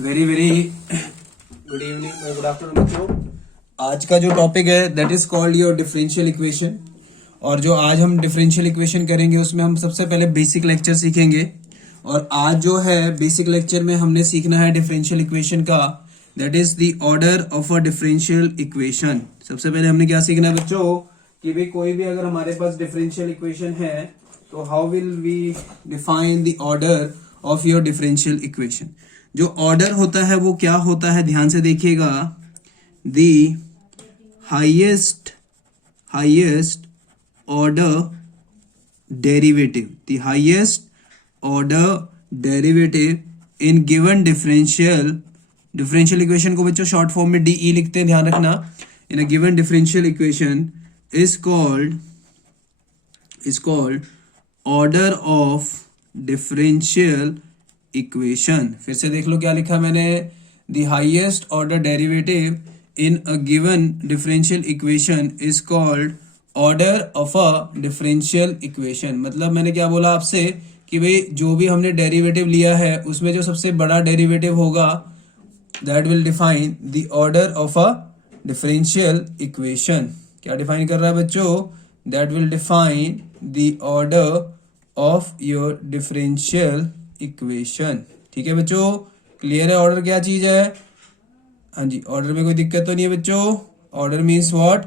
Very very good evening, good afternoon बच्चों। आज का जो टॉपिक है that is called your differential equation. और जो आज हम डिफरेंशियल इक्वेशन करेंगे उसमें हम सबसे पहले बेसिक लेक्चर सीखेंगे। और आज जो है बेसिक लेक्चर में हमने सीखना है डिफरेंशियल इक्वेशन का, that is the order of a differential equation. सबसे पहले हमने क्या सीखना है बच्चों कि भाई कोई भी अगर हमारे पास डिफरेंशियल इक्वेशन है तो how will we define the order of your differential equation. जो ऑर्डर होता है वो क्या होता है, ध्यान से देखिएगा। The highest order derivative, the highest order derivative in given differential equation को बच्चों शॉर्ट फॉर्म में डीई लिखते हैं, ध्यान रखना। In a given differential equation is called order of differential equation. फिर से देख लो क्या लिखा मैंने, the highest order derivative in a given differential equation is called order of a differential equation. मतलब मैंने क्या बोला आपसे कि भाई जो भी हमने डेरिवेटिव लिया है उसमें जो सबसे बड़ा डेरिवेटिव होगा that will define the order of a differential equation. क्या डिफाइन कर रहा है बच्चों, that will define the order of your differential equation. ठीक है बच्चों, क्लियर है ऑर्डर क्या चीज है? हाँ जी, ऑर्डर में कोई दिक्कत तो नहीं है बच्चों। ऑर्डर मीन्स व्हाट,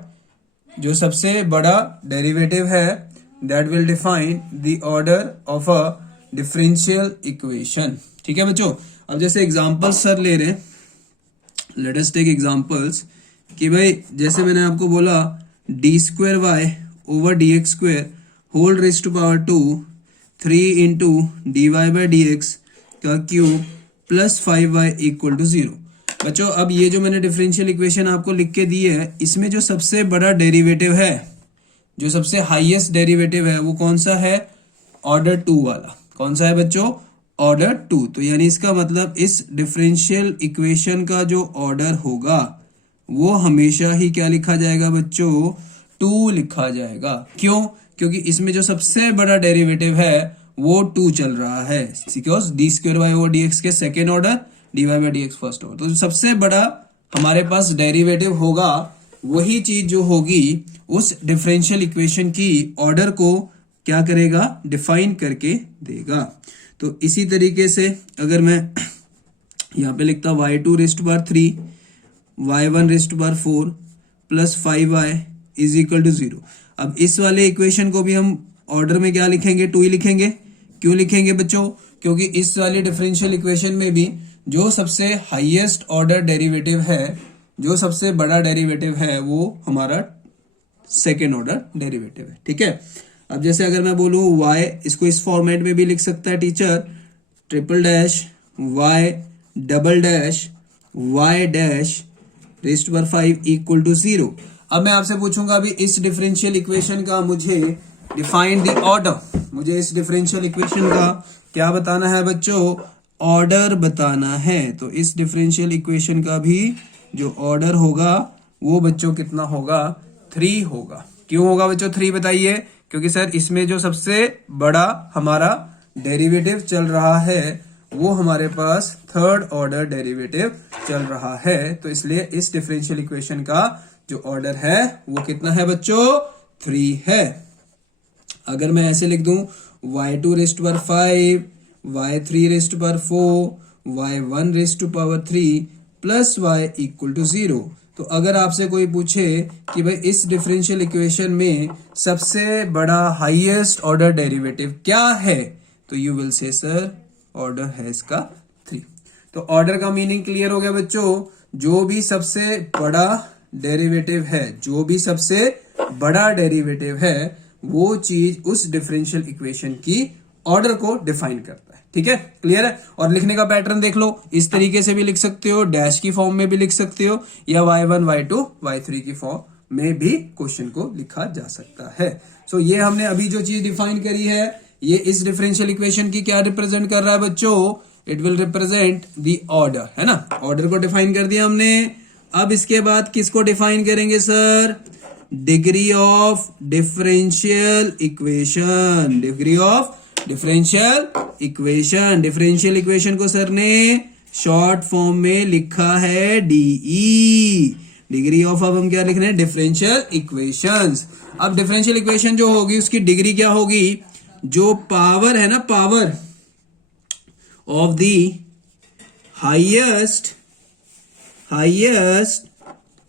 जो सबसे बड़ा डेरिवेटिव है that will define the order of a differential equation. ठीक है बच्चों, अब जैसे एग्जांपल्स सर ले रहे हैं, लेट अस टेक एग्जांपल्स कि भाई जैसे मैंने आपको बोला d square y over d x square whole raise to power 2 3 into d y by d x का cube plus 5y equal to 0। बच्चों अब ये जो मैंने डिफरेंशियल इक्वेशन आपको लिख के दी है इसमें जो सबसे बड़ा डेरिवेटिव है, जो सबसे हाईएस्ट डेरिवेटिव है वो कौन सा है? ऑर्डर 2 वाला। कौन सा है बच्चों? ऑर्डर 2। तो यानी इसका मतलब इस डिफरेंशियल इक्वेशन का जो ऑर्डर होगा वो हमेशा ही क्या लिखा जाएगा बच्चों? 2 लिखा जाएगा। क्यों? क्योंकि इसमें जो सबसे बड़ा डेरिवेटिव है वो 2 चल रहा है, because d square y over d x के second order, d y by d x first order. तो जो सबसे बड़ा हमारे पास डेरिवेटिव होगा वही चीज जो होगी उस डिफरेंशियल इक्वेशन की ऑर्डर को क्या करेगा? डिफाइन करके देगा। तो इसी तरीके से अगर मैं यहाँ पे लिखता y2 raise to power 3 y1 raise to power 4 plus 5y is equal to 0। अब इस वाले इक्वेशन को भी हम ऑर्डर में क्या लिखेंगे? 2 ही लिखेंगे। क्यों लिखेंगे बच्चों? क्योंकि इस वाले डिफरेंशियल इक्वेशन में भी जो सबसे हाईएस्ट ऑर्डर डेरिवेटिव है, जो सबसे बड़ा डेरिवेटिव है वो हमारा सेकेंड ऑर्डर डेरिवेटिव है। ठीक है, अब जैसे अगर मैं बोलूं y, इसको इस फॉर्मेट में भी लिख सकता है teacher, triple dash y double dash y dash raise to power 5 equal to 0। अब मैं आपसे पूछूंगा अभी इस डिफरेंशियल इक्वेशन का मुझे डिफाइन द ऑर्डर, मुझे इस डिफरेंशियल इक्वेशन का क्या बताना है बच्चों? ऑर्डर बताना है। तो इस डिफरेंशियल इक्वेशन का भी जो ऑर्डर होगा वो बच्चों कितना होगा? 3 होगा। क्यों होगा बच्चों 3 बताइए? क्योंकि सर इसमें जो सबसे बड़ा हमारा डेरिवेटिव चल रहा है वो हमारे पास थर्ड ऑर्डर डेरिवेटिव चल रहा है, तो इसलिए इस डिफरेंशियल इक्वेशन का जो ऑर्डर है वो कितना है बच्चों? 3 है। अगर मैं ऐसे लिख दूं y2 raise to power 5 y3 raise to power 4 y1 raise to power 3 plus y equal to 0। तो अगर आपसे कोई पूछे कि भाई इस डिफरेंशियल इक्वेशन में सबसे बड़ा हाईएस्ट ऑर्डर डेरिवेटिव क्या है, तो यू विल से सर ऑर्डर है इसका 3। तो ऑर्डर का मीनिंग क्लियर हो गया बच्चों। जो भी सबसे बड़ा डेरिवेटिव है, जो भी सबसे बड़ा डेरिवेटिव है वो चीज उस डिफरेंशियल इक्वेशन की ऑर्डर को डिफाइन करता है। ठीक है, क्लियर है। और लिखने का पैटर्न देख लो, इस तरीके से भी लिख सकते हो, डैश की फॉर्म में भी लिख सकते हो, या y1 y2 y3 की फॉर्म में भी क्वेश्चन को लिखा जा सकता है। सो ये हमने अभी जो चीज डिफाइन करी है ये इस डिफरेंशियल इक्वेशन की क्या रिप्रेजेंट कर रहा है बच्चों? It will represent the order, है ना। ऑर्डर को डिफाइन कर दिया हमने। अब इसके बाद किसको डिफाइन करेंगे sir? Degree of differential equation. Degree of differential equation, differential equation को सर ने शॉर्ट फॉर्म में लिखा है डीई, डिग्री ऑफ। अब हम क्या लिख रहे हैं, डिफरेंशियल इक्वेशंस। अब डिफरेंशियल इक्वेशन जो होगी उसकी डिग्री क्या होगी, जो पावर है ना, power of the highest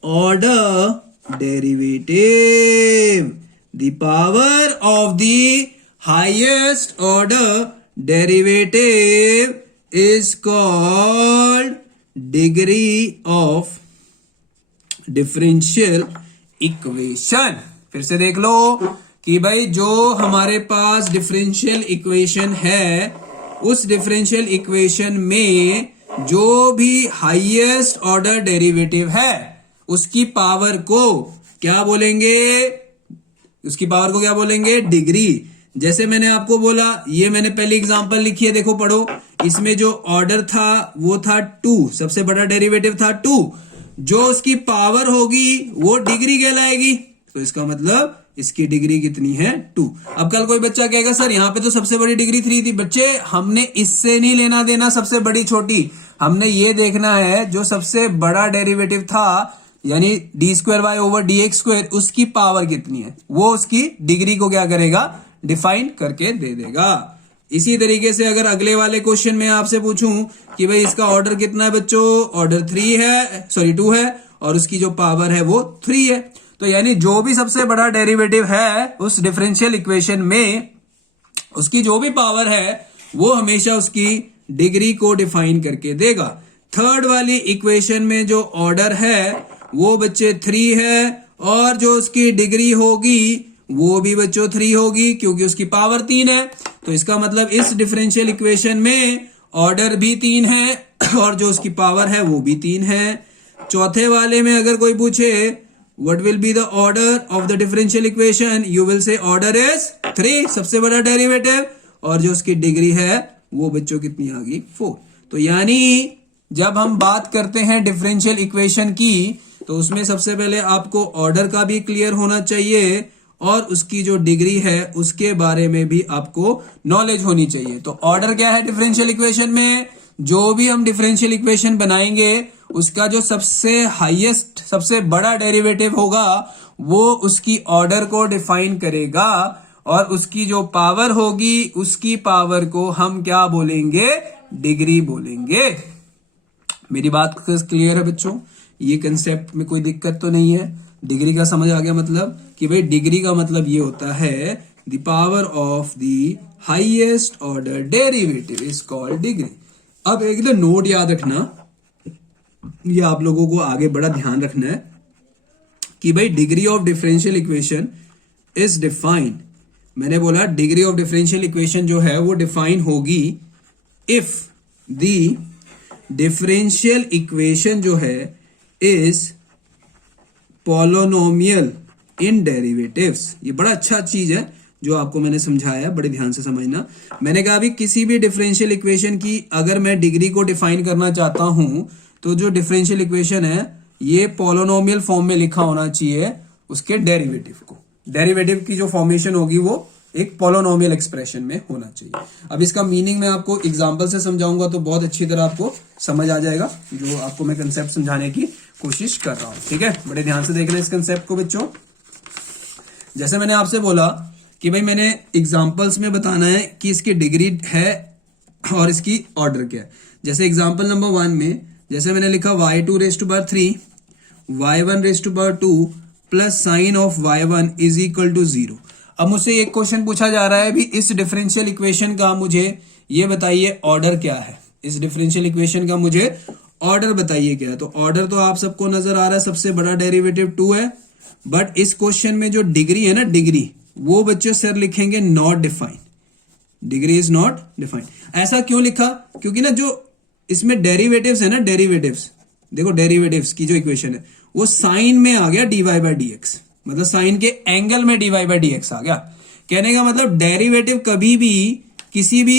order derivative, the power of the highest order derivative is called degree of differential equation। फिर से देख लो कि भाई जो हमारे पास डिफरेंशियल इक्वेशन है, उस डिफरेंशियल इक्वेशन में जो भी हाईएस्ट ऑर्डर डेरिवेटिव है उसकी पावर को क्या बोलेंगे, उसकी पावर को क्या बोलेंगे, डिग्री। जैसे मैंने आपको बोला, ये मैंने पहली एग्जांपल लिखी है, देखो पढ़ो। इसमें जो ऑर्डर था वो था 2, सबसे बड़ा डेरिवेटिव था 2, जो उसकी पावर होगी वो डिग्री कहलाएगी। तो इसका मतलब इसकी डिग्री कितनी है, 2। अब कल कोई बच्चा कहेगा सर यहाँ पे तो सबसे बड़ी डिग्री 3 थी। बच्चे हमने इससे नहीं लेना देना सबसे बड़ी छोटी, हमने ये देखना है जो सबसे बड़ा डेरिवेटिव था यानी d²y/dx², उसकी पावर कितनी है, वो उसकी डिग्री को क्या करेगा, डिफाइन करके दे देगा। इसी तरीके से अगर अगले वाले क्वेश्चन में आपसे पूछूं कि भाई इसका ऑर्डर कितना है बच्चों, ऑर्डर 2 है और उसकी जो पावर है वो 3 है। तो यानी जो भी सबसे बड़ा डेरिवेटिव है उस डिफरेंशियल इक्वेशन में, उसकी जो भी पावर है वो हमेशा उसकी डिग्री को डिफाइन करके देगा। थर्ड वाली इक्वेशन में जो ऑर्डर है वो बच्चे 3 है और जो उसकी डिग्री होगी वो भी बच्चों 3 होगी क्योंकि उसकी पावर 3 है। तो इसका मतलब इस डिफरेंशियल इक्वेशन में ऑर्डर भी 3 है और जो उसकी पावर है वो भी 3 है। चौथे वाले में अगर कोई पूछे what will be the order of the differential equation, you will say order is 3, सबसे बड़ा डेरिवेटिव, और जो उसकी डिग्री है वो बच्चों कितनी आ गई, 4। तो यानी जब हम बात करते हैं डिफरेंशियल इक्वेशन की तो उसमें सबसे पहले आपको ऑर्डर का भी क्लियर होना चाहिए और उसकी जो डिग्री है उसके बारे में भी आपको नॉलेज होनी चाहिए। तो ऑर्डर क्या है डिफरेंशियल इक्वेशन में, जो भी हम डिफरेंशियल इक्वेशन बनाएंगे उसका जो सबसे हाईएस्ट, सबसे बड़ा डेरिवेटिव होगा वो उसकी ऑर्डर को डिफाइन करेगा और उसकी जो पावर होगी उसकी पावर को हम क्या बोलेंगे, डिग्री बोलेंगे। मेरी बात क्लियर है बच्चों, ये कंसेप्ट में कोई दिक्कत तो नहीं है। डिग्री का समझ आ गया, मतलब कि भाई डिग्री का मतलब ये होता है the power of the highest order derivative is called degree. अब एक नोट याद रखना, ये आप लोगों को आगे बड़ा ध्यान रखना है कि भाई degree of differential equation is defined, मैंने बोला डिग्री ऑफ डिफरेंशियल इक्वेशन जो है वो डिफाइन होगी इफ द डिफरेंशियल इक्वेशन जो है इज पॉलिनोमियल इन डेरिवेटिव्स। ये बड़ा अच्छा चीज है जो आपको मैंने समझाया, बड़े ध्यान से समझना। मैंने कहा अभी किसी भी डिफरेंशियल इक्वेशन की अगर मैं डिग्री को डिफाइन करना चाहता हूं तो जो डिफरेंशियल इक्वेशन है ये पॉलिनोमियल फॉर्म में लिखा होना चाहिए उसके डेरिवेटिव को। डेरिवेटिव की जो फॉर्मेशन होगी वो एक पॉलिनोमियल एक्सप्रेशन में होना चाहिए। अब इसका मीनिंग मैं आपको एग्जांपल से समझाऊंगा तो बहुत अच्छी तरह आपको समझ आ जाएगा जो आपको मैं कंसेप्ट समझाने की कोशिश कर रहा हूं। ठीक है, बड़े ध्यान से देखना इस कंसेप्ट को बच्चों। जैसे मैंने आपसे बोला कि भाई मैंने एग्जांपल्स में बताना है कि इसकी डिग्री है और इसकी ऑर्डर क्या है। जैसे एग्जांपल नंबर 1 में जैसे मैंने लिखा y2⁻3 y1⁻2 plus sine of y1 is equal to 0। अब मुझसे एक क्वेश्चन पूछा जा रहा है भी इस डिफरेंशियल इक्वेशन का मुझे ये बताइए ऑर्डर क्या है, इस डिफरेंशियल इक्वेशन का मुझे ऑर्डर बताइए क्या है। तो ऑर्डर तो आप सबको नजर आ रहा है, सबसे बड़ा डेरिवेटिव 2 है, बट इस क्वेश्चन में जो डिग्री है ना, डिग्री वो बच्चे सर लिखेंगे not defined, degree is not defined. ऐसा क्यों लिखा, क्योंकि ना जो इसमें डेरिवेटिव्स है ना, डेरिवेटिव्स देखो, डेरिवेटिव्स की जो इक्वेशन है वो साइन में आ गया dy/dx, मतलब साइन के एंगल में dy/dx आ गया। कहने का मतलब डेरिवेटिव कभी भी किसी भी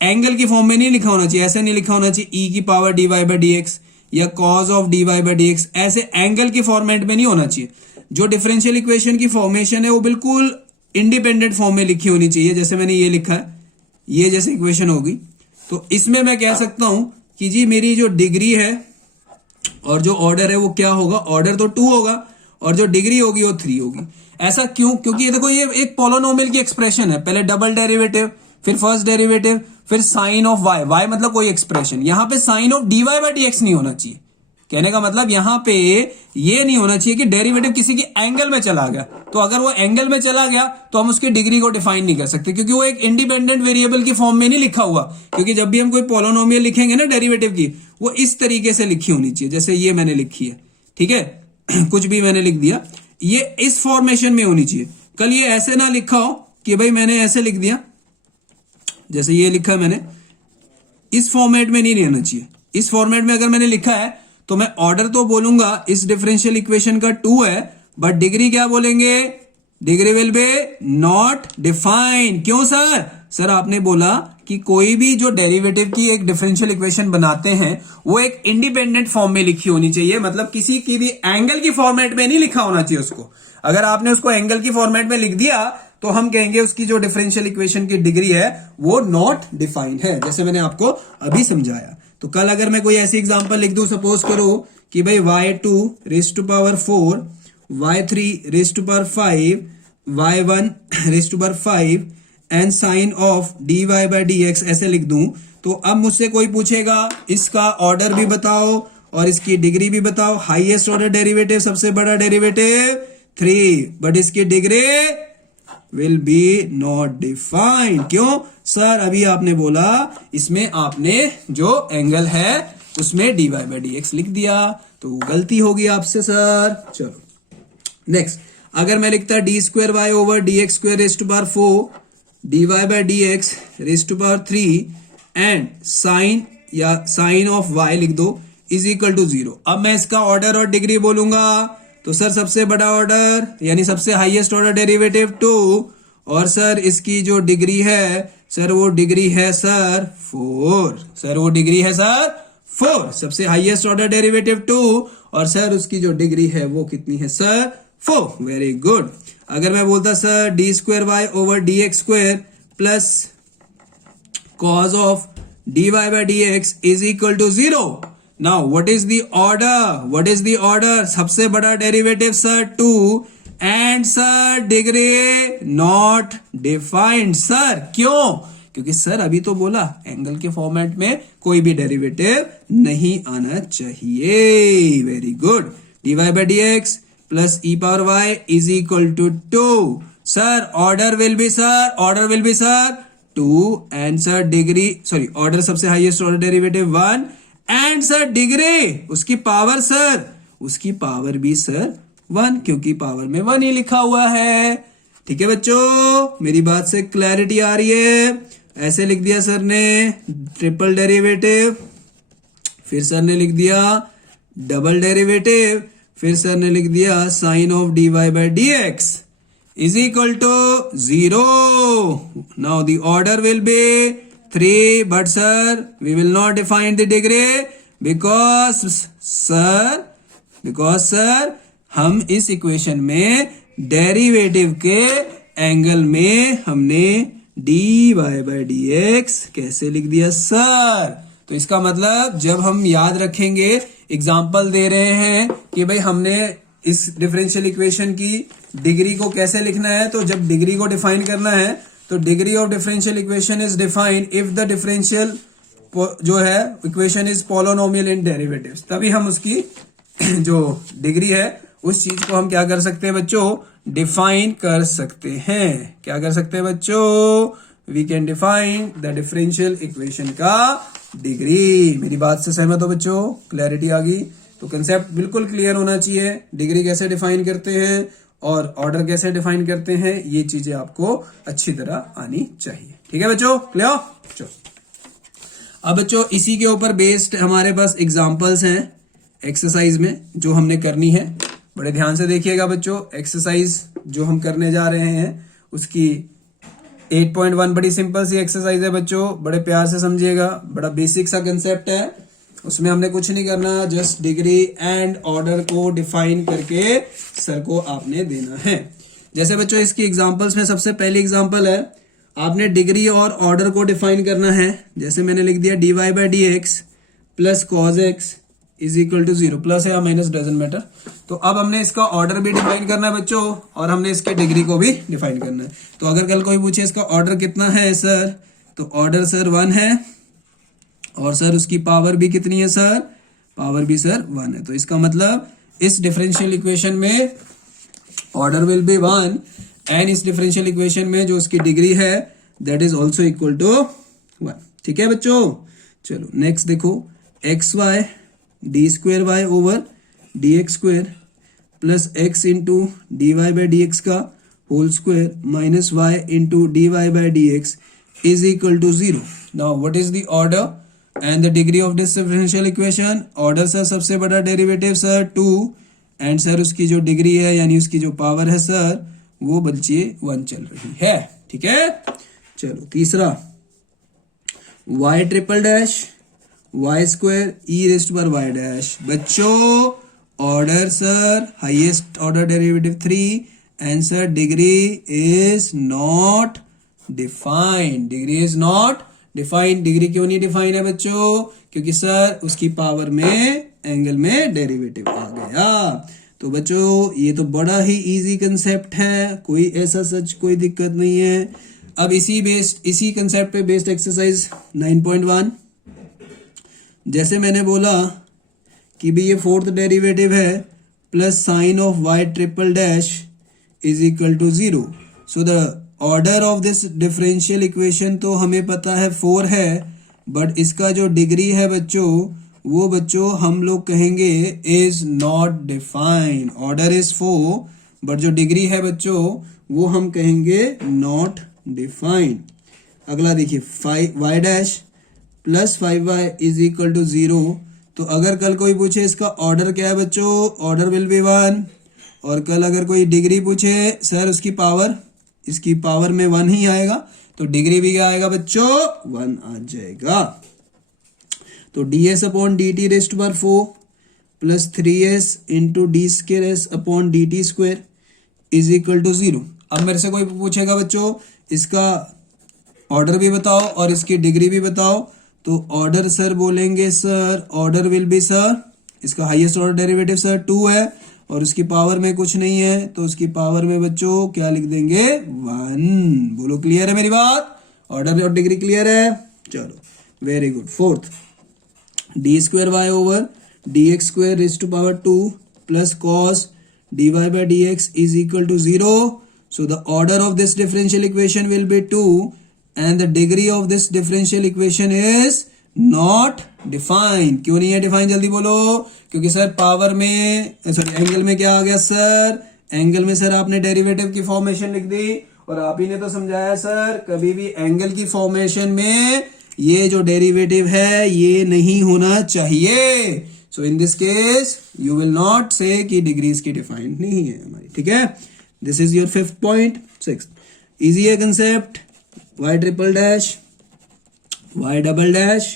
एंगल की फॉर्म में नहीं लिखा होना चाहिए, ऐसे नहीं लिखा होना चाहिए e की पावर dy/dx या cos ऑफ dy/dx, ऐसे एंगल की फॉर्मेट में नहीं होना चाहिए। जो डिफरेंशियल इक्वेशन की फॉर्मेशन है वो बिल्कुल इंडिपेंडेंट फॉर्म में लिखी होनी चाहिए। जैसे मैंने ये लिखा है, ये जैसे इक्वेशन होगी तो इसमें मैं कह सकता हूं कि जी मेरी जो डिग्री है और जो ऑर्डर है वो क्या होगा, ऑर्डर तो 2 होगा और जो डिग्री होगी वो 3 होगी। ऐसा क्यों? क्योंकि ये देखो ये एक पॉलिनोमियल की एक्सप्रेशन है, पहले डबल डेरिवेटिव, फिर फर्स्ट डेरिवेटिव, फिर साइन ऑफ वाई, वाई मतलब कोई एक्सप्रेशन, यहां पे sine of dy by dx नहीं होना चाहिए। कहने का मतलब यहां पे ये नहीं होना चाहिए कि डेरिवेटिव किसी की एंगल में चला गया, तो अगर वो एंगल में चला गया तो हम उसकी डिग्री को डिफाइन नहीं कर सकते, क्योंकि वो एक इंडिपेंडेंट वेरिएबल की फॉर्म में नहीं लिखा हुआ। क्योंकि जब भी हम कोई पॉलिनोमियल लिखेंगे ना डेरिवेटिव की, वो इस तरीके से लिखी होनी चाहिए, जैसे ये मैंने लिखी है, ठीक है कुछ भी मैंने लिख दिया, ये इस फॉर्मेशन में होनी चाहिए। कल ये ऐसे ना लिखा हो कि भाई मैंने ऐसे लिख दिया, जैसे ये लिखा है मैंने, इस फॉर्मेट में नहीं रहना चाहिए। इस फॉर्मेट में अगर मैंने लिखा है तो मैं ऑर्डर तो बोलूंगा इस डिफरेंशियल इक्वेशन का 2 है, बट डिग्री क्या बोलेंगे, degree will be not defined. क्यों सर? सर आपने बोला कि कोई भी जो डेरिवेटिव की एक डिफरेंशियल इक्वेशन बनाते हैं वो एक इंडिपेंडेंट फॉर्म में लिखी होनी चाहिए, मतलब किसी की भी एंगल की फॉर्मेट में नहीं लिखा होना चाहिए उसको। अगर आपने उसको एंगल की फॉर्मेट में लिख दिया तो हम कहेंगे उसकी जो डिफरेंशियल इक्वेशन की डिग्री है वो नॉट डिफाइंड है, जैसे मैंने आपको अभी समझाया। तो कल अगर मैं कोई ऐसी एग्जांपल लिख दूं, सपोज करो कि भाई y2 raise to power 4, y3 raise to power 5, y1 raise to power 5 and sine of dy by dx, ऐसे लिख दूं, तो अब मुझसे कोई पूछेगा इसका ऑर्डर भी बताओ और इसकी डिग्री भी बताओ। हाईएस्ट ऑर्डर डेरिवेटिव, सबसे बड़ा डेरिवेटिव 3, बट इसकी degree will be not defined. क्यों सर? अभी आपने बोला इसमें आपने जो एंगल है उसमें dy बाई dx लिख दिया, तो गलती होगी आपसे सर। चलो नेक्स्ट, अगर मैं लिखता d square y over d x square raise to power 4, dy by dx raise to power 3 and sine या साइन ऑफ y लिख दो इज इक्वल टू 0। अब मैं इसका ऑर्डर और डिग्री बोलूंगा, तो सर सबसे बड़ा ऑर्डर यानी सबसे हाईएस्ट ऑर्डर डेरिवेटिव 2, और सर इसकी जो डिग्री है सर वो डिग्री है सर 4, सर वो डिग्री है सर 4, सबसे हाईएस्ट ऑर्डर डेरिवेटिव 2 और सर उसकी जो डिग्री है वो कितनी है सर 4। Very good. अगर मैं बोलता sir d square y over d x square plus cos of dy by dx is equal to 0, now what is the order, what is the order, सबसे बड़ा derivative sir 2 and sir degree not defined. Sir क्यों? क्योंकि sir अभी तो बोला angle के format में कोई भी डेरिवेटिव नहीं आना चाहिए। Very good. dy by dx plus e power y is equal to 2, sir order will be sir 2 and sir degree, sorry order सबसे highest order derivative 1 and sir degree उसकी power sir, उसकी power भी sir 1, क्योंकि power में 1 ही लिखा हुआ है। ठीक है बच्चों, मेरी बात से क्लैरिटी आ रही है? ऐसे लिख दिया सर ने ट्रिपल डेरिवेटिव, फिर सर ने लिख दिया डबल डेरिवेटिव, फिर सर ने लिख दिया sine of dy by dx is equal to 0। Now the order will be 3, but sir we will not define the degree because sir हम इस इक्वेशन में डेरिवेटिव के एंगल में हमने dy बाई dx कैसे लिख दिया सर। तो इसका मतलब जब हम याद रखेंगे, एग्जाम्पल दे रहे हैं कि भाई हमने इस डिफरेंशियल इक्वेशन की डिग्री को कैसे लिखना है, तो जब डिग्री को डिफाइन करना है तो degree of differential equation is defined if the differential जो है equation is polynomial in derivatives, तभी हम उसकी जो डिग्री है उस चीज को हम क्या कर सकते हैं बच्चों, डिफाइन कर सकते हैं। क्या कर सकते हैं बच्चों? We can define the differential equation का डिग्री। मेरी बात से सहमत हो बच्चों? क्लैरिटी आ गई? तो कंसेप्ट बिल्कुल क्लियर होना चाहिए, डिग्री कैसे डिफाइन करते हैं और ऑर्डर कैसे डिफाइन करते हैं, ये चीजें आपको अच्छी तरह आनी चाहिए। ठीक है बच्चों, क्लियर? चलो अब बच्चों इसी के ऊपर बेस्ड हमारे पास एग्जांपल्स हैं एक्सरसाइज में जो हमने करनी है। बड़े ध्यान से देखिएगा बच्चों, एक्सरसाइज जो हम करने जा रहे हैं उसकी 8.1 बड़ी सिंपल सी एक्सरसाइज है बच्चों, बड़े प्यार से समझिएगा, बड़ा बेसिक सा कंसेप्ट है, उसमें हमने कुछ नहीं करना, जस्ट डिग्री एंड ऑर्डर को डिफाइन करके सर को आपने देना है। जैसे बच्चों इसकी एग्जांपल्स में सबसे पहली एग्जांपल है, आपने डिग्री और ऑर्डर को डिफाइन करना है। जैसे मैंने लिख दिया dy by dx plus cos x is equal to 0, plus या माइनस डजंट मैटर। तो अब हमने इसका ऑर्डर भी डिफाइन करना है बच्चों, और हमने इसके डिग्री को भी डिफाइन करना है। तो अगर कल कोई पूछे इसका ऑर्डर कितना है सर, तो ऑर्डर सर 1 है, और सर उसकी पावर भी कितनी है सर, पावर भी सर 1 है। तो इसका मतलब इस डिफरेंशियल इक्वेशन में ऑर्डर विल बी 1, एंड इस डिफरेंशियल इक्वेशन में जो उसकी डिग्री है that is also equal to 1। ठीक है बच्चों, चलो नेक्स्ट देखो, x y d square y over d x square plus x into d y by d x का whole square minus y into d y by d x is equal to 0। Now what is the order and the degree of this differential equation? Order sir सबसे बड़ा derivative sir 2, and sir उसकी जो degree है यानी उसकी जो power है sir वो बच्चे 1 चल रही है। ठीक है, चलो तीसरा, y triple dash y square e raised पर वाई डैश। बच्चों order sir highest order derivative 3, and sir degree is not defined, degree is not defined. Degree क्यों नहीं डिफाइन है बच्चों? क्योंकि सर उसकी पावर में एंगल में डेरिवेटिव आ गया। तो बच्चों ये तो बड़ा ही इजी कंसेप्ट है, कोई ऐसा सच कोई दिक्कत नहीं है। अब इसी कंसेप्ट पे बेस्ड एक्सरसाइज 9.1, जैसे मैंने बोला कि भी ये फोर्थ डेरिवेटिव है plus sine of y triple dash is equal to 0। So the order of this differential equation तो हमें पता है 4 है, बट इसका जो डिग्री है बच्चों वो बच्चों हम लोग कहेंगे is not defined. Order is 4 but जो डिग्री है बच्चों वो हम कहेंगे नॉट डिफाइंड। अगला देखिए, 5y dash plus 5y is equal to 0। तो अगर कल कोई पूछे इसका ऑर्डर क्या है बच्चों, ऑर्डर विल बी 1। और कल अगर कोई डिग्री पूछे सर उसकी पावर, इसकी पावर में 1 ही आएगा, तो डिग्री भी क्या आएगा बच्चों 1 आ जाएगा। तो ds upon d t raised पर 4 plus 3s into d square s upon d t square is equal to 0। अब मेरे से कोई पूछेगा बच्चों इसका ऑर्डर भी बताओ और इसकी डिग्री भी बताओ, तो ऑर्डर सर बोलेंगे sir order will be sir, इसका हाईएस्ट ऑर्डर डेरिवेटिव सर 2 है और उसकी पावर में कुछ नहीं है, तो उसकी पावर में बच्चों क्या लिख देंगे 1। बोलो क्लियर है मेरी बात? ऑर्डर और डिग्री क्लियर है? चलो very good. Fourth, d square y over d x square raise to power 2 plus cos d y by d x is equal to 0। So the order of this differential equation will be 2, and the degree of this differential equation is not defined। क्यों नहीं है define, जल्दी बोलो। क्योंकि sir power में angle में क्या आ गया सर, एंगल में सर आपने डेरिवेटिव की फॉर्मेशन लिख दी, और आप ही ने तो समझाया सर कभी भी एंगल की फॉर्मेशन में ये जो डेरिवेटिव है ये नहीं होना चाहिए। So in this case you will not say कि डिग्री इसकी डिफाइंड नहीं है हमारी। ठीक है, this is your 5th point। 6th, easy है concept, y triple dash y double dash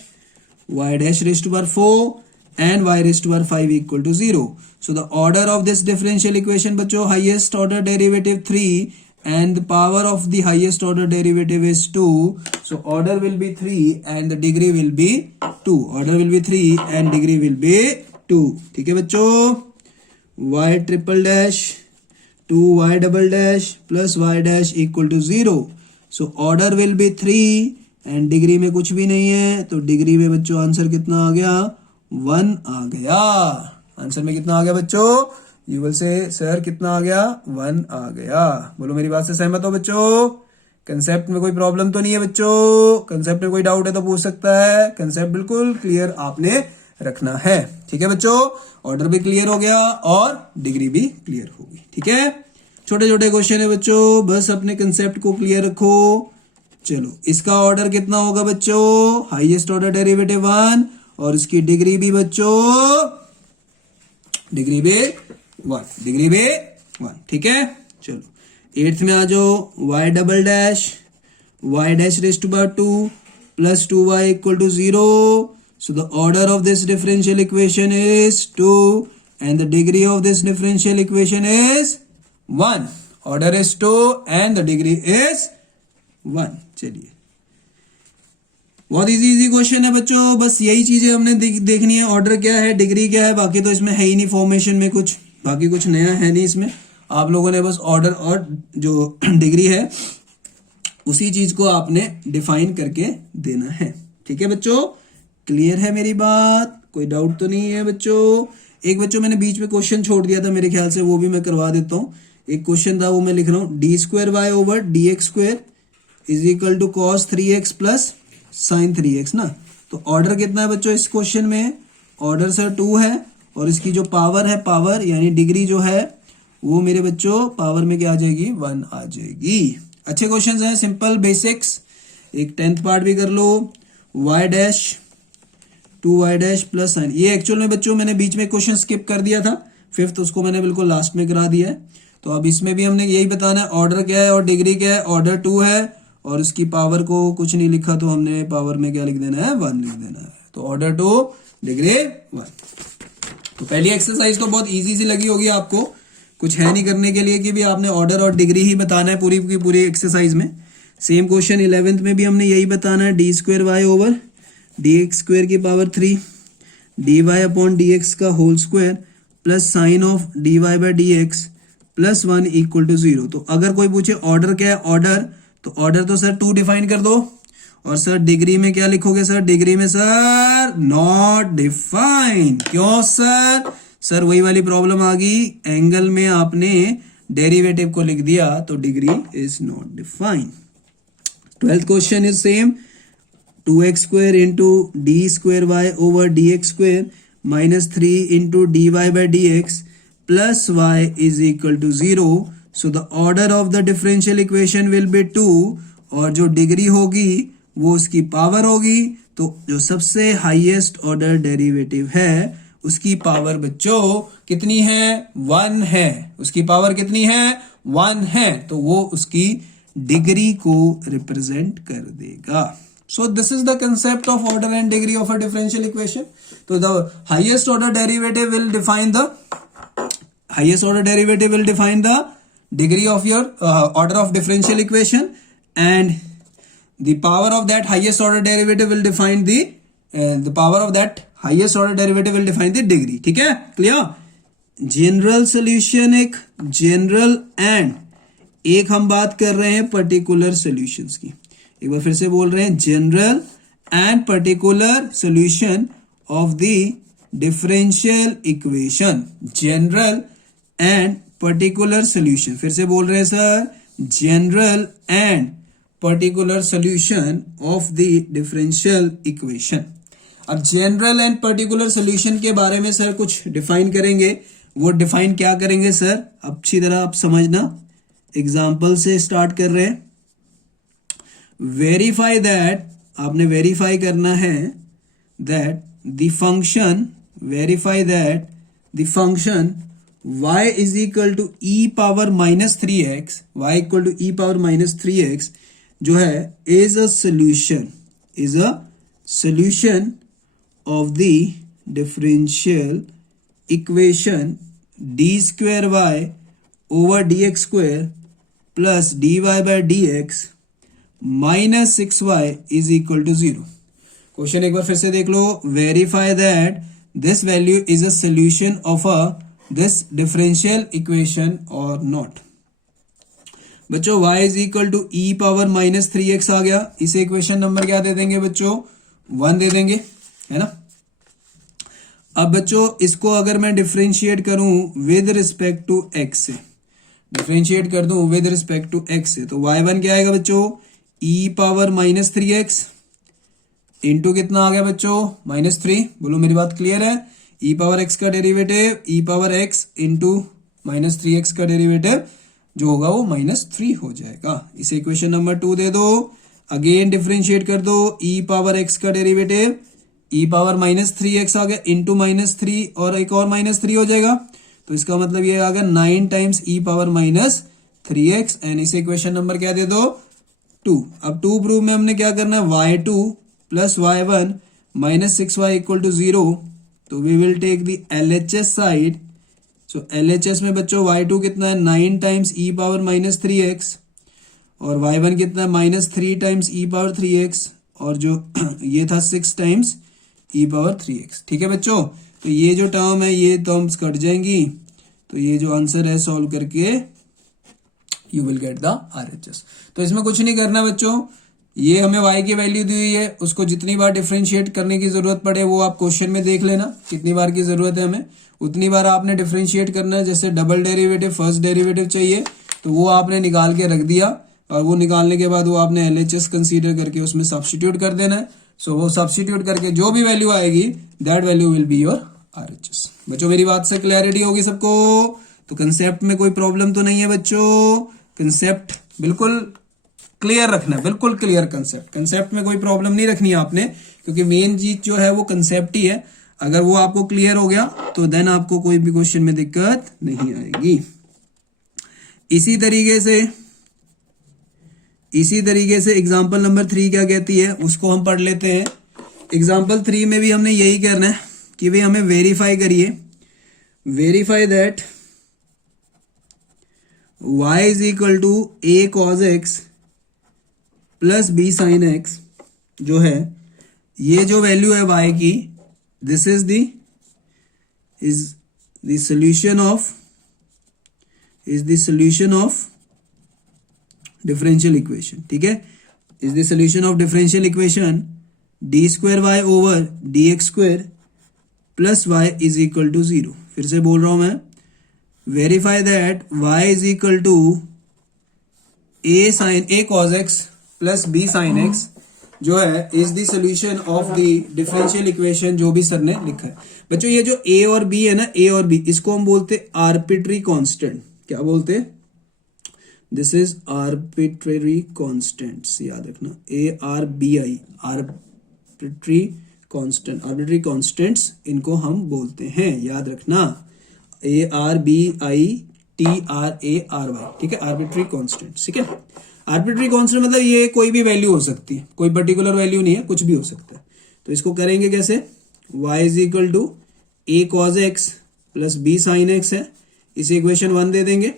y dash raised to power 4 and y raised to power 5 equal to 0। so the order of this differential equation बच्चों highest order derivative 3 and the power of the highest order derivative is 2, so order will be 3 and the degree will be 2। order will be 3 and degree will be 2। ठीक है बच्चों, y triple dash 2y double dash plus y dash equal to 0। so order will be 3 and degree में कुछ भी नहीं है, तो degree में बच्चों आंसर कितना आ गया 1 आ गया। आंसर में कितना आ गया बच्चों, यू विल से सर कितना आ गया 1 आ गया। बोलो मेरी बात से सहमत हो बच्चों? कंसेप्ट में कोई प्रॉब्लम तो नहीं है बच्चों? कंसेप्ट में कोई डाउट है तो पूछ सकता है, कंसेप्ट बिल्कुल क्लियर आपने रखना है। ठीक है बच्चों, ऑर्डर भी क्लियर हो गया और डिग्री भी क्लियर होगी। ठीक है, छोटे छोटे क्वेश्चन है बच्चों, बस अपने कंसेप्ट को क्लियर रखो। चलो इसका ऑर्डर कितना होगा बच्चों, हाईएस्ट ऑर्डर डेरिवेटिव 1 और इसकी डिग्री भी बच्चों डिग्री भी 1, डिग्री भी 1। ठीक है, चलो 8th में आ जाओ, y double dash y dash raise to power 2 plus 2y equal to 0। So the order of this differential equation is 2 and the degree of this differential equation is 1। Order is 2 and the degree is 1। चलिए बहुत easy question है बच्चों, बस यही चीजें हमने देखनी है, ऑर्डर क्या है, डिग्री क्या है, बाकी तो इसमें है ही नहीं फॉर्मेशन में कुछ, बाकी कुछ नया है नहीं इसमें। आप लोगों ने बस ऑर्डर और जो डिग्री है उसी चीज को आपने डिफाइन करके देना है। ठीक है बच्चों, क्लियर है मेरी बात, कोई डाउट तो नहीं है बच्चों? एक बच्चों मैंने बीच में क्वेश्चन छोड़ दिया था मेरे ख्याल से, वो भी मैं करवा देता हूँ। एक क्वेश्चन था वो मैं लिख रहा हूँ, d square y over d x square is equal to cos 3x plus sine 3x ना। तो ऑर्डर कितना है बच्चों इस क्वेश्चन में? ऑर्डर सर 2 है, और इसकी जो पावर है, पावर यानी डिग्री जो है वो मेरे बच्चों पावर में क्या आ जाएगी? 1 आ जाएगी। अच्छे क्वेश्चंस हैं, सिंपल बेसिक्स। एक 10th पार्ट भी कर लो, y dash 2y dash plus sign. ये एक्चुअल में बच्चों मैंने बीच में क्वेश्चन स्किप कर दिया था, 5th उसको मैंने बिल्कुल लास्ट में करा दिया है। तो अब इसमें भी हमने यही बताना है, ऑर्डर क्या है और डिग्री क्या है। ऑर्डर 2 है और उसकी पावर को कुछ नहीं लिखा, तो हमने पावर में क्या लिख देना है? 1 लिख देना है। तो ऑर्डर 2 डिग्री 1। तो पहली एक्सरसाइज तो बहुत इजी सी लगी होगी आपको, कुछ है नहीं करने के लिए कि भी आपने ऑर्डर और डिग्री ही बताना है पूरी की पूरी एक्सरसाइज में। सेम क्वेश्चन 11th में भी हमने यही बताना है, d square y over d x square की power 3 d y upon d x का whole square plus sine of d y by d x plus 1 equal to 0। तो अगर कोई पूछे ऑर्डर क्या है, ऑर्डर, तो ऑर्डर तो सर 2 डिफाइन कर दो। और सर डिग्री में क्या लिखोगे सर? डिग्री में सर नॉट डिफाइन। क्यों सर? सर वही वाली प्रॉब्लम आ गई, एंगल में आपने डेरिवेटिव को लिख दिया तो degree is not define. 12th question is same, 2x square into d square y over d x square minus 3 into d y by d x plus y is equal to 0। So the order of the differential equation will be 2, और जो degree होगी वो उसकी power होगी। तो जो सबसे highest order derivative है उसकी पावर बच्चों कितनी है? 1 है। उसकी पावर कितनी है? 1 है। तो वो उसकी डिग्री को रिप्रेजेंट कर देगा। So this is the concept of order and degree of a differential equation. तो the highest order derivative will define the degree of your order of differential equation, and the power of that highest order derivative will define the degree। ठीक है, clear? General solution एक general and एक हम बात कर रहे हैं particular solutions की। एक बार फिर से बोल रहे हैं, general and particular solution of the differential equation. General and particular solution, फिर से बोल रहे हैं sir, general and particular solution of the differential equation. अब जनरल एंड पर्टिकुलर सॉल्यूशन के बारे में सर कुछ डिफाइन करेंगे। वो डिफाइन क्या करेंगे सर? अच्छी तरह आप समझना, एग्जाम्पल से स्टार्ट कर रहे हैं। वेरीफाई दैट, आपने वेरीफाई करना है that the function, verify that the function y is equal to e power minus 3x, y equal to e power minus 3x जो है is a solution of the differential equation d square y over dx square plus dy by dx minus 6y is equal to 0। Question एक बार फिर से देख लो, verify that this value is a solution of a this differential equation or not। बच्चों y is equal to e power minus 3x आ गया, इसे equation number क्या दे देंगे बच्चों? 1 दे देंगे, है ना। अब बच्चों इसको अगर मैं डिफरेंशिएट करूं विद रिस्पेक्ट टू x से, डिफरेंशिएट कर दूं विद रिस्पेक्ट टू x से, तो y1 क्या आएगा बच्चों? e power minus 3x into कितना आ गया बच्चों? -3। बोलो मेरी बात क्लियर है? e पावर x का derivative e power x into -3x का डेरिवेटिव जो होगा वो -3 हो जाएगा। इसे इक्वेशन नंबर 2 दे दो। अगेन डिफरेंशिएट कर दो, e पावर x का डेरिवेटिव e पावर -3x आ गया इंटू -3 और एक और -3 हो जाएगा। तो इसका मतलब ये आ गया 9 times e power -3x, and इसे इक्वेशन नंबर क्या दे दो? 2। अब 2 प्रूव में हमने क्या करना है? y2 plus y1 minus 6y equal to 0। तो we will take the LHS side. So LHS में बच्चों y2 कितना है? 9 टाइम्स e पावर -3x, और y1 कितना है? -3 टाइम्स e पावर 3x, और जो ये था 6 टाइम्स e पावर 3x। ठीक है बच्चों, तो ये जो टर्म है ये टर्म्स कट जाएंगी, तो ये जो आंसर है सॉल्व करके you will get the RHS। तो इसमें कुछ नहीं करना बच्चों, ये हमें y की वैल्यू दी हुई है, उसको जितनी बार डिफरेंशिएट करने की जरूरत पड़े वो आप क्वेश्चन में देख लेना, कितनी बार की जरूरत है हमें, उतनी बार आपने डिफरेंशिएट करना है। जैसे डबल डेरिवेटिव, फर्स्ट डेरिवेटिव चाहिए तो वो आपने निकाल के रख दिया, और वो निकालने के बाद वो आपने LHS कंसीडर करके उसमें सब्स्टिट्यूट कर देना है। सो वो सब्स्टिट्यूट करके जो भी वैल्यू आएगी that value will be your RHS। बच्चों मेरी बात से क्लैरिटी होगी सबको? तो कंसेप्ट में कोई प्रॉब्लम तो नहीं है बच्चों? कंसेप्ट बिल्कुल क्लियर रखना है, बिल्कुल क्लियर कंसेप्ट, कंसेप्ट में कोई प्रॉब्लम नहीं रखनी है आपने, क्योंकि मेन चीज जो है वो कंसेप्ट ही है। अगर वो आपको क्लियर हो गया तो देन आपको कोई भी क्वेश्चन में दिक्कत नहीं आएगी। इसी तरीके से एग्जांपल नंबर 3 क्या कहती है उसको हम पढ़ लेते हैं। एग्जांपल 3 में भी हमने यही करना है कि भाई हमें वेरीफाई करिए, verify that y is equal to a cos x plus b sin x जो है, ये जो वैल्यू है y की, this is the solution of differential equation. ठीक है, is the solution of differential equation d square y over d x square plus y is equal to 0। फिर से बोल रहा हूं मैं, verify that y is equal to a cos x plus b sin x जो है is the solution of the differential equation जो भी सर ने लिखा है। बच्चों ये जो a और b है ना, a और b, इसको हम बोलते आर्बिट्री कांस्टेंट। क्या बोलते हैं? दिस इज आर्बिट्रेरी कांस्टेंट्स, याद रखना, ARBI, arbitrary constant, arbitrary constants इनको हम बोलते हैं, याद रखना, ARBITRARY। ठीक है, आर्बिट्री कांस्टेंट। ठीक है, आर्बिट्री कांस्टेंट मतलब ये कोई भी वैल्यू हो सकती है, कोई पर्टिकुलर वैल्यू नहीं है, कुछ भी हो सकता है। तो इसको करेंगे कैसे? y is equal to a cos x plus b sin x है, इसे इक्वेशन 1 दे देंगे।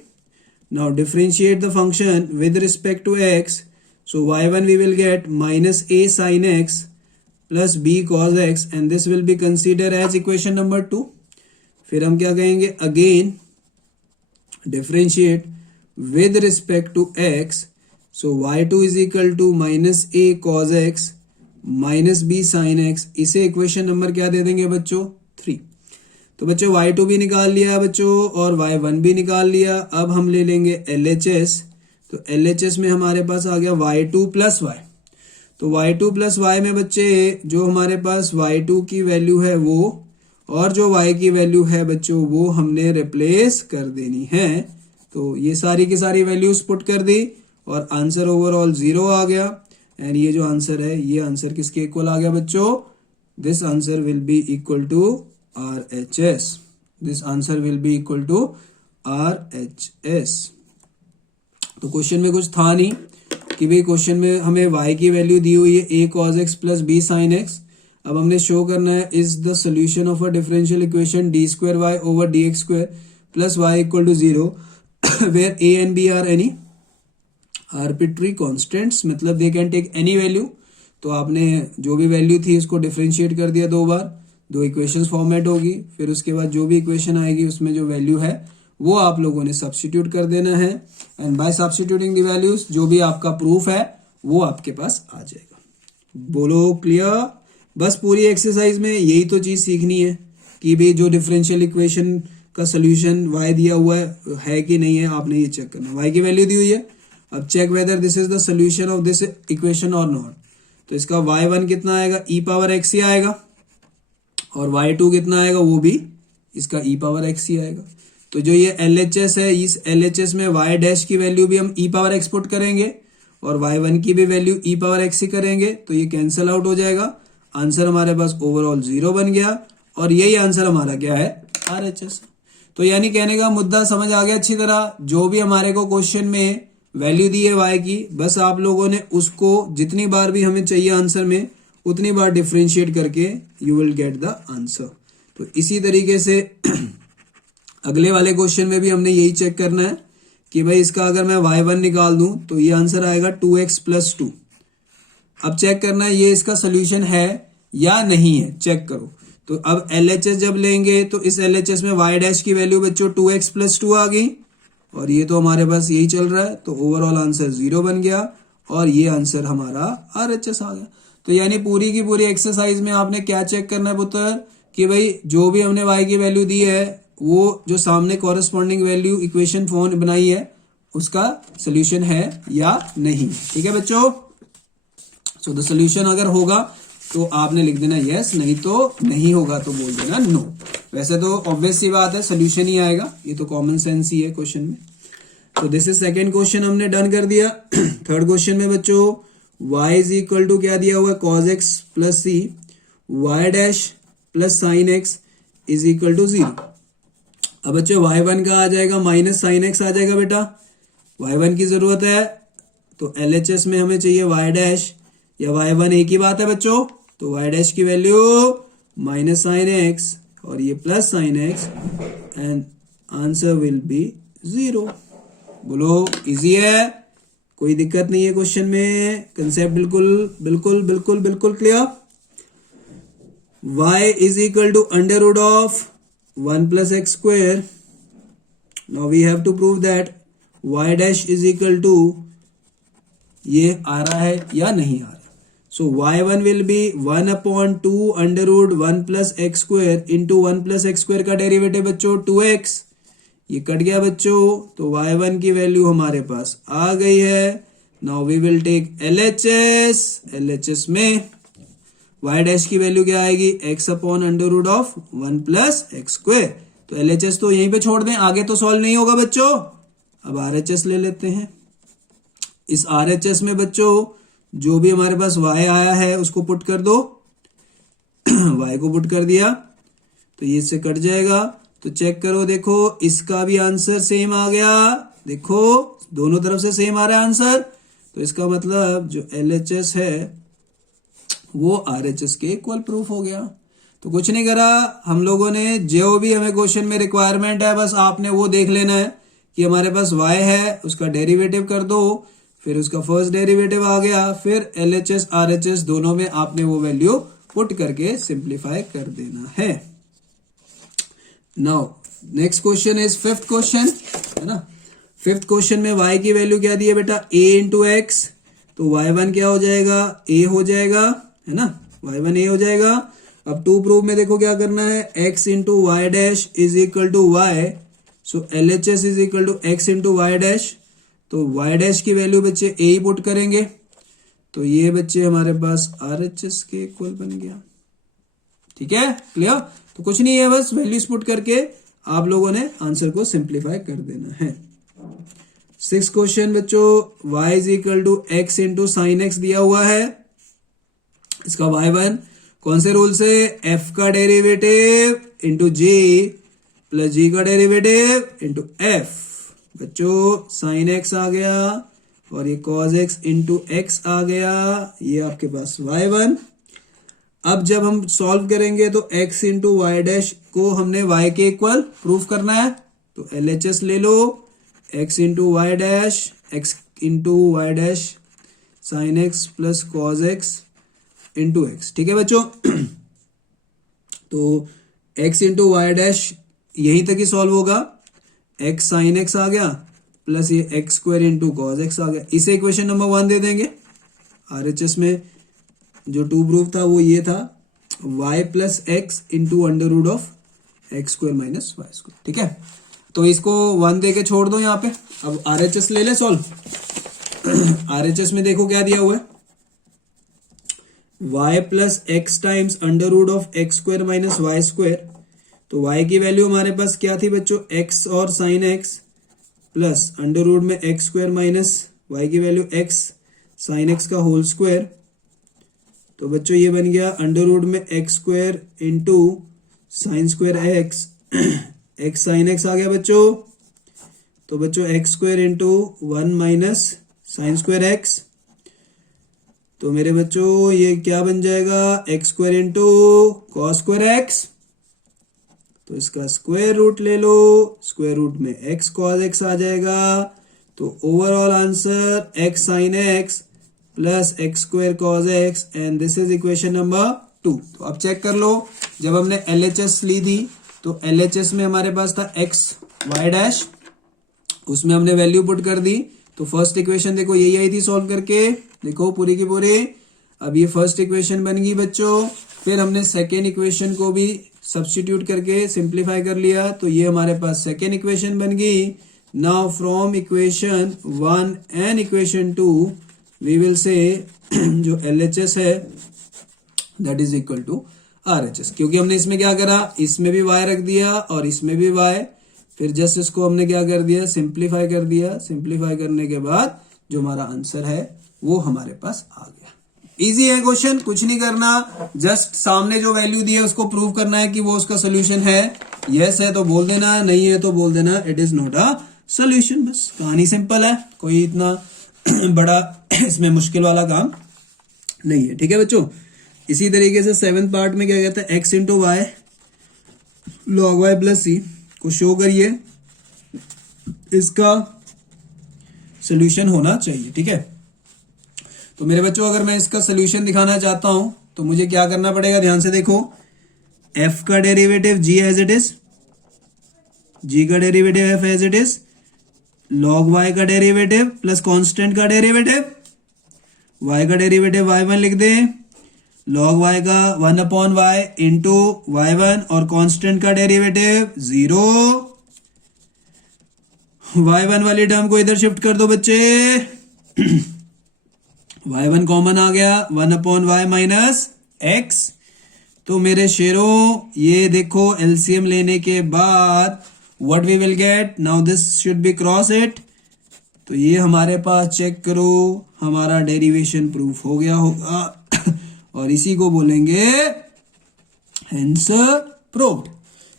Now differentiate the function with respect to x, so y1 we will get minus a sin x plus b cos x and this will be consider as equation number 2। फिर हम क्या कहेंगे? Again differentiate with respect to x, so y2 is equal to minus a cos x minus b sin x, इसे equation number क्या दे देंगे बच्चों? 3। तो बच्चों y2 भी निकाल लिया बच्चों और y1 भी निकाल लिया। अब हम ले लेंगे LHS, तो LHS में हमारे पास आ गया y2 प्लस y। तो y2 प्लस y में बच्चे जो हमारे पास y2 की वैल्यू है वो और जो y की वैल्यू है बच्चों वो हमने रिप्लेस कर देनी है। तो ये सारी की सारी वैल्यूज पुट कर दी और आंसर ओवरऑल 0 आ गया। एंड ये जो आंसर है ये आंसर किसके इक्वल आ गया बच्चों? This answer will be equal to RHS। This answer will be equal to RHS। तो क्वेश्चन में कुछ था नहीं कि भाई क्वेश्चन में हमें y की वैल्यू दी हुई है a cos x plus b sin x। अब हमने शो करना है is the solution of a differential equation d square y over d x square plus y equal to 0 where a and b are any arbitrary constants, मतलब they can take any value. तो आपने जो भी value थी उसको differentiate कर दिया 2 बार, 2 equations format होगी। फिर उसके बाद जो भी इक्वेशन आएगी उसमें जो वैल्यू है वो आप लोगों ने सब्स्टिट्यूट कर देना है and bye substituting the values जो भी आपका प्रूफ है वो आपके पास आ जाएगा। बोलो क्लियर? बस पूरी एक्सरसाइज में यही तो चीज सीखनी है कि भाई जो डिफरेंशियल इक्वेशन का सोल्यूशन y दिया हुआ है कि नहीं है, आपने ये चेक करना है। y की वैल्यू दी हुई है, अब check whether this is the solution of this equation और नॉट। तो इसका y1 कितना आएगा? e पावर x ही आएगा और y2 कितना आएगा? वो भी इसका e पावर x ही आएगा। तो जो ये LHS है, इस LHS में y डैश की वैल्यू भी हम e पावर x पुट करेंगे और y1 की भी वैल्यू e पावर x ही करेंगे, तो ये कैंसल आउट हो जाएगा। आंसर हमारे पास ओवरऑल 0 बन गया और यही आंसर हमारा क्या है? RHS। तो यानी कहने का मुद्दा समझ आ गया अच्छी तरह। जो भी हमारे को क्वेश्चन में वैल्यू दी है y की, बस आप लोगों ने उसको जितनी बार भी हमें चाहिए आंसर में उतनी बार डिफरेंशिएट करके you will get the answer. तो इसी तरीके से अगले वाले क्वेश्चन में भी हमने यही चेक करना है कि भाई इसका अगर मैं y1 निकाल दूं तो ये आंसर आएगा 2x प्लस 2। अब चेक करना है ये इसका सोल्यूशन है या नहीं है, चेक करो। तो अब LHS जब लेंगे तो इस LHS में y डैश की वैल्यू बच्चों 2x प्लस 2 आ गई, और ये तो हमारे पास यही चल रहा है, तो ओवरऑल आंसर 0 बन गया और ये आंसर हमारा RHS आ गया। तो यानी पूरी की पूरी एक्सरसाइज में आपने क्या चेक करना है पुत्र कि भाई जो भी हमने y की वैल्यू दी है वो जो सामने कॉरेस्पॉन्डिंग वैल्यू इक्वेशन फॉर्म बनाई है उसका सोल्यूशन है या नहीं। ठीक है बच्चों, सो द सोल्यूशन अगर होगा तो आपने लिख देना यस, नहीं तो नहीं होगा तो बोल देना नो। वैसे तो ऑब्वियस सी बात है सोल्यूशन ही आएगा, ये तो कॉमन सेंस ही है क्वेश्चन में। तो दिस इज सेकेंड क्वेश्चन हमने डन कर दिया। थर्ड क्वेश्चन में बच्चों y इज इक्वल टू क्या दिया हुआ है cos x plus c, y dash plus sine x is equal to 0। अब बच्चों y1 का आ जाएगा माइनस साइन x आ जाएगा बेटा, y1 की जरूरत है तो LHS में हमें चाहिए y डैश या y1 एक ही बात है बच्चों, तो y डैश की वैल्यू माइनस साइन x और ये plus sine x and answer will B 0। बोलो इजी है, कोई दिक्कत नहीं है क्वेश्चन में, कंसेप्ट बिल्कुल बिल्कुल बिल्कुल बिल्कुल clear. y is equal to under root of 1 plus x square. Now we have to prove that y dash is equal to ये आ रहा है या नहीं आ रहा। So y1 will be 1/2 under root 1 plus x square into 1 plus x square का derivative बच्चों 2x, ये कट गया बच्चों, तो y1 की वैल्यू हमारे पास आ गई है। Now we will take LHS में y डैश की वैल्यू क्या आएगी x upon under root of 1 plus x square. तो LHS तो यहीं पे छोड़ दें, आगे तो सॉल्व नहीं होगा बच्चों। अब RHS ले लेते हैं। इस RHS में बच्चों जो भी हमारे पास y आया है उसको पुट कर दो y को पुट कर दिया तो ये इससे कट जाएगा। तो चेक करो, देखो इसका भी आंसर सेम आ गया, देखो दोनों तरफ से सेम आ रहा है आंसर, तो इसका मतलब जो LHS है वो RHS के इक्वल प्रूफ हो गया। तो कुछ नहीं करा हम लोगों ने, जो भी हमें क्वेश्चन में रिक्वायरमेंट है बस आपने वो देख लेना है कि हमारे पास y है, उसका डेरिवेटिव कर दो, फिर उसका फर्स्ट डेरिवेटिव आ गया, फिर LHS RHS दोनों में आपने वो वैल्यू पुट करके सिंप्लीफाई कर देना है। Now next question is fifth question, है ना। फिफ्थ क्वेश्चन में y की वैल्यू क्या दी है बेटा a इंटू एक्स, तो y1 क्या हो जाएगा a हो जाएगा, है ना, y1 a हो जाएगा। अब टू प्रूफ में देखो क्या करना है, x into y dash is equal to y, so LHS is equal to x into y dash, तो y डैश की वैल्यू बच्चे a ही पुट करेंगे, तो ये बच्चे हमारे पास RHS के इक्वल बन गया। ठीक है, क्लियर। तो कुछ नहीं है, बस वैल्यूज पुट करके आप लोगों ने आंसर को सिंप्लीफाई कर देना है। सिक्स क्वेश्चन बच्चों, y is equal to x into sine x दिया हुआ है। इसका y1 कौन से रूल से, f का डेरिवेटिव इंटू जी प्लस जी का डेरिवेटिव इंटू एफ। बच्चों साइन एक्स आ गया और ये कॉस एक्स इंटू एक्स आ गया, ये आपके पास y1। अब जब हम सॉल्व करेंगे तो x इंटू वाई डैश को हमने y के इक्वल प्रूफ करना है, तो LHS ले लो, x into y dash, x into y dash sine x plus cos x into x. ठीक है बच्चों, तो x इंटू वाई डैश यहीं तक ही सॉल्व होगा, x साइन एक्स आ गया प्लस ये x square into cos x आ गया। इसे इक्वेशन नंबर 1 दे देंगे। RHS में जो टू प्रूफ था वो ये था y plus x into under root of x square minus y square. ठीक है, तो इसको 1 दे के छोड़ दो यहाँ पे। अब RHS ले ले सॉल्व। RHS में देखो क्या दिया हुआ है, y plus x times under root of x square minus y square. तो y की वैल्यू हमारे पास क्या थी बच्चों, x और sine x plus under root में एक्स स्क्वायर माइनस y की वैल्यू x साइन x का होल स्क्वायर। तो बच्चों ये बन गया अंडर रूट में x square into sine square x, x sine x आ गया बच्चों। तो बच्चों x square into 1 minus sign square x, तो मेरे बच्चों ये क्या बन जाएगा, x square into cos square x, तो इसका स्क्वायर रूट ले लो, स्क्वायर रूट में एक्स कॉस एक्स आ जाएगा। तो overall answer x sign x plus x square cos x and this is equation number 2। तो अब चेक कर लो, जब हमने LHS ली थी तो LHS में हमारे पास था एक्स वाई डैश, उसमें हमने वैल्यू पुट कर दी। तो फर्स्ट इक्वेशन देखो यही आई थी सॉल्व करके, देखो पूरी की पूरी। अब ये फर्स्ट इक्वेशन बन गई बच्चों। फिर हमने सेकेंड इक्वेशन को भी सब्स्टिट्यूट करके सिंप्लीफाई कर लिया, तो ये हमारे पास सेकेंड इक्वेशन बन गई। Now from equation 1 and equation 2 we will say जो LHS है that is equal to RHS, क्योंकि हमने इसमें क्या करा, इसमें भी y रख दिया और इसमें भी y, फिर जस्ट इसको हमने क्या कर दिया, सिंप्लीफाई कर दिया। सिंप्लीफाई करने के बाद जो हमारा आंसर है वो हमारे पास आ गया। इजी है क्वेश्चन, कुछ नहीं करना, जस्ट सामने जो वैल्यू दी है उसको प्रूव करना है कि वो उसका सोल्यूशन है। यस है तो बोल देना, नहीं है तो बोल देना it is not a solution. बस कहानी सिंपल है, कोई इतना बड़ा इसमें मुश्किल वाला काम नहीं है। ठीक है बच्चों, इसी तरीके से 7th पार्ट में क्या कहता है, x into y log y plus c को शो करिए, इसका सोल्यूशन होना चाहिए। ठीक है, तो मेरे बच्चों अगर मैं इसका सोल्यूशन दिखाना चाहता हूं तो मुझे क्या करना पड़ेगा, ध्यान से देखो। f का derivative g as it is, g का derivative f as it is, log y का डेरिवेटिव प्लस कांस्टेंट का डेरिवेटिव, y का डेरिवेटिव y1 लिख दें, log y का 1/y इंटू y1 और कांस्टेंट का डेरिवेटिव 0। y1 वाली टर्म को इधर शिफ्ट कर दो बच्चे, y1 कॉमन आ गया, 1/y माइनस x। तो मेरे शेरों ये देखो LCM लेने के बाद what we will get, now this should be cross it. तो ये हमारे पास चेक करो हमारा डेरिवेशन प्रूफ हो गया होगा और इसी को बोलेंगे हेंस प्रूव्ड।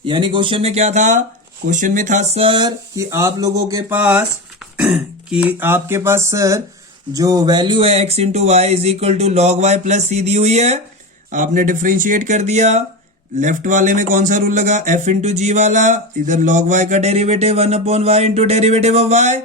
यानी क्वेश्चन में क्या था, क्वेश्चन में था सर कि आप लोगों के पास कि आपके पास सर जो वैल्यू है x into y is equal to log y plus c दी हुई है, आपने डिफरेंशिएट कर दिया। लेफ्ट वाले में कौन सा रूल लगा, f इंटू जी वाला, इधर लॉग वाई का derivative 1/y into derivative of y।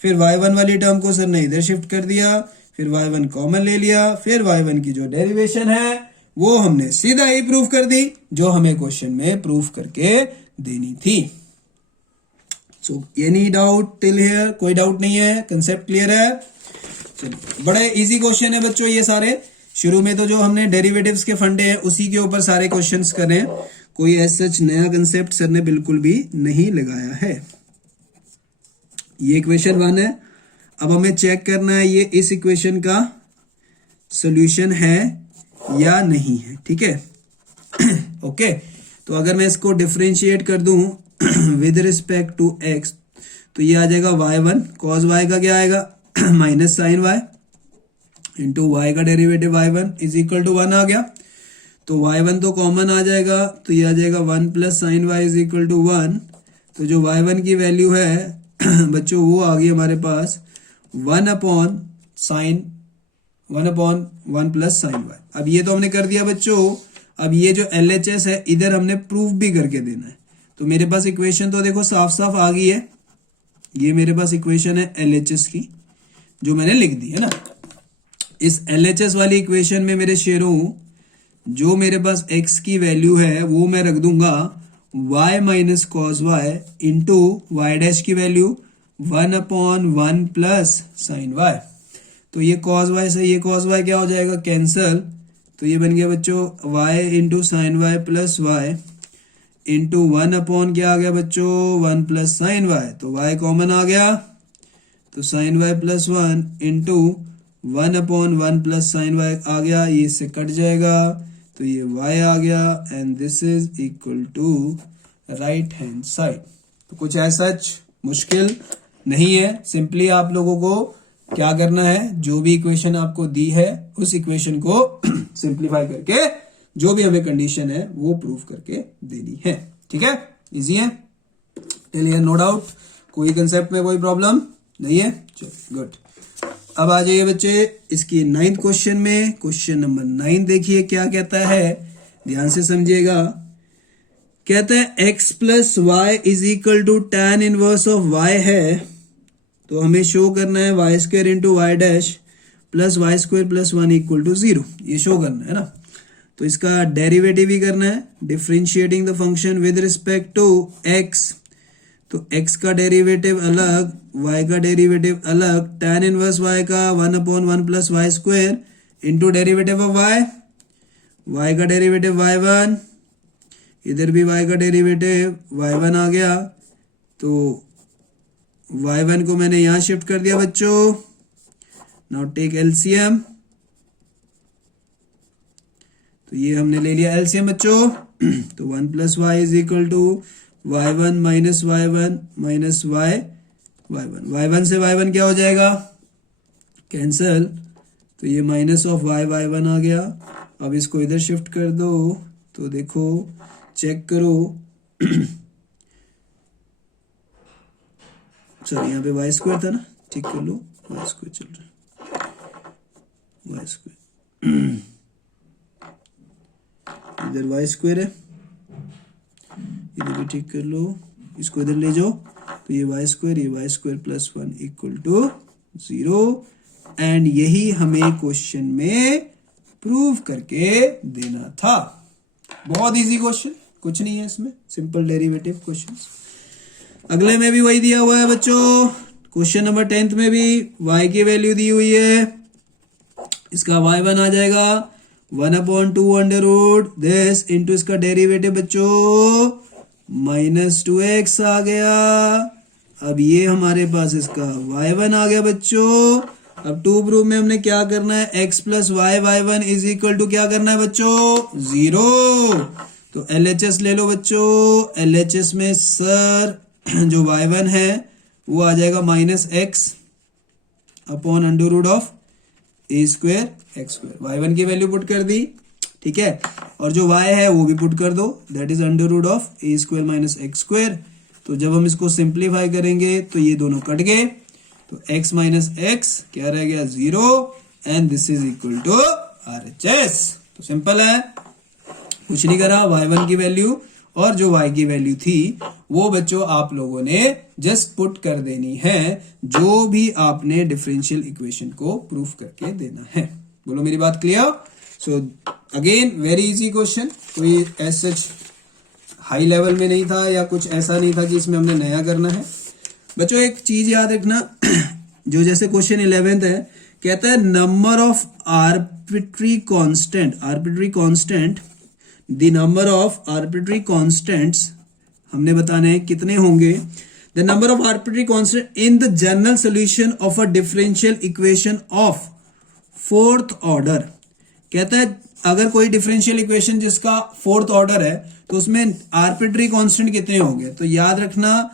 फिर y1 वाली टर्म को सर ने इधर शिफ्ट कर दिया, फिर y1 कॉमन ले लिया, फिर y1 की जो डेरिवेशन है वो हमने सीधा ही प्रूफ कर दी जो हमें क्वेश्चन में प्रूफ करके देनी थी। So any doubt till here, कोई डाउट नहीं है, कंसेप्ट क्लियर है। चलिए, बड़े इजी क्वेश्चन है बच्चों ये सारे। शुरू में तो जो हमने डेरिवेटिव्स के फंडे हैं उसी के ऊपर सारे क्वेश्चंस कर रहे हैं, कोई ऐसा सच नया कंसेप्ट सर ने बिल्कुल भी नहीं लगाया है। ये इक्वेशन 1 है। अब हमें चेक करना है ये इस इक्वेशन का सॉल्यूशन है या नहीं है। ठीक है ओके, तो अगर मैं इसको डिफरेंशिएट कर दूं विद रिस्पेक्ट टू x, तो ये आ जाएगा y1 cos y का क्या आएगा minus sine y into y का derivative y1 is equal to 1 आ गया। तो y1 तो कॉमन आ जाएगा, तो ये आ जाएगा 1 plus sine y is equal to 1। तो जो y1 की वैल्यू है बच्चों वो आ गई हमारे पास 1/1 प्लस साइन y। अब ये तो हमने कर दिया बच्चों। अब ये जो LHS है इधर हमने प्रूफ भी करके देना है। तो मेरे पास इक्वेशन तो देखो साफ साफ आ गई है, ये मेरे पास इक्वेशन है LHS की जो मैंने लिख दी है ना। इस LHS वाली इक्वेशन में मेरे शेरों जो मेरे पास x की वैल्यू है वो मैं रख दूंगा y minus cos y into y dash की वैल्यू 1/1 प्लस साइन y। तो ये कॉस वाई से ये कॉस वाई क्या हो जाएगा, कैंसल। तो ये बन गया बच्चों y into sine y plus y into 1 क्या आ गया बच्चों 1 प्लस साइन y। तो y कॉमन आ गया, तो sine y plus 1 into 1/1 plus sine y आ गया, ये इससे कट जाएगा तो ये y आ गया and this is equal to right hand side. तो कुछ ऐसा मुश्किल नहीं है, सिंपली आप लोगों को क्या करना है, जो भी इक्वेशन आपको दी है उस इक्वेशन को सिंप्लीफाई करके जो भी हमें कंडीशन है वो प्रूफ करके देनी है। ठीक है, इजी है टिल हियर, नो डाउट, कोई कंसेप्ट में कोई प्रॉब्लम नहीं है। चलो गुड, अब आ जाइए बच्चे इसकी 9th क्वेश्चन में। क्वेश्चन नंबर 9 देखिए क्या कहता है, ध्यान से समझिएगा। कहता है x plus y is equal to tan inverse of y है, तो हमें शो करना है y square into y dash plus y square plus 1 equal to 0, ये शो करना है ना। तो इसका डेरिवेटिव भी करना है, differentiating the function with respect to x. तो x का डेरिवेटिव अलग, y का डेरिवेटिव अलग, tan इनवर्स y का 1/1 plus y square into derivative of y का डेरिवेटिव y1, इधर भी y का डेरिवेटिव y1 आ गया। तो y1 को मैंने यहाँ शिफ्ट कर दिया बच्चों। नाउ टेक एलसीएम, तो ये हमने ले लिया एलसीएम बच्चों। तो 1 plus y is equal to y1 minus y1 minus y1, y1 से y1 क्या हो जाएगा, कैंसल। तो ये माइनस ऑफ y1 आ गया। अब इसको इधर शिफ्ट कर दो, तो देखो चेक करो सॉरी यहाँ पे वाई स्क्वायर था ना, ठीक कर लो, वाई स्क्वायर चल रहा है, वाई स्क्वायर इधर वाई स्क्वायर है, इधर भी ठीक कर लो, इसको इधर ले जाओ। तो ये y square plus 1 equal to 0। And यही हमें क्वेश्चन में प्रूव करके देना था। बहुत इजी क्वेश्चन, कुछ नहीं है इसमें, सिंपल डेरिवेटिव क्वेश्चन। अगले में भी वही दिया हुआ है बच्चों, क्वेश्चन नंबर 10th में भी y की वैल्यू दी हुई है। इसका y1 आ जाएगा 1/2 अंडर रूट दिस इंटू इसका डेरिवेटिव बच्चों -2x आ गया। अब ये हमारे पास इसका y1 आ गया बच्चों। अब टू प्रूफ में हमने क्या करना है, x plus y y1 is equal to क्या करना है बच्चों, 0। तो LHS ले लो बच्चों। LHS में सर जो y1 है वो आ जाएगा -x upon under root of a square x square. y1 की वैल्यू पुट कर दी, ठीक है, और जो y है वो भी पुट कर दो, that is under root of a square minus x square. तो जब हम इसको सिंप्लीफाई करेंगे तो ये दोनों कट गए, तो x माइनस x क्या रह गया, 0, and this is equal to RHS। तो सिंपल है, कुछ नहीं करा, y1 की वैल्यू और जो y की वैल्यू थी वो बच्चों आप लोगों ने जस्ट पुट कर देनी है, जो भी आपने डिफरेंशियल इक्वेशन को प्रूफ करके देना है। बोलो मेरी बात clear. So again very easy question, कोई एज सच हाई लेवल में नहीं था या कुछ ऐसा नहीं था कि इसमें हमने नया करना है। बच्चों एक चीज याद रखना, जो जैसे क्वेश्चन 11th है, कहता है number of arbitrary constant the number of arbitrary constants हमने बताने हैं कितने होंगे। The number of arbitrary constant in the general solution of a differential equation of 4th order. कहता है अगर कोई डिफरेंशियल इक्वेशन जिसका 4th ऑर्डर है तो उसमें आर्बिट्री कांस्टेंट कितने होंगे। तो याद रखना,